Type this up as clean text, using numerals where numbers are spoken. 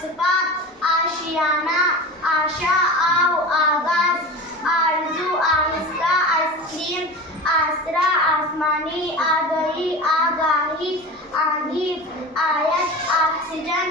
صفات آشیانہ آشا آو آغاز آرزو آہستہ آئس کریم آسرا آسمانی آگہی آگاہی آندھی آیت آکسیجن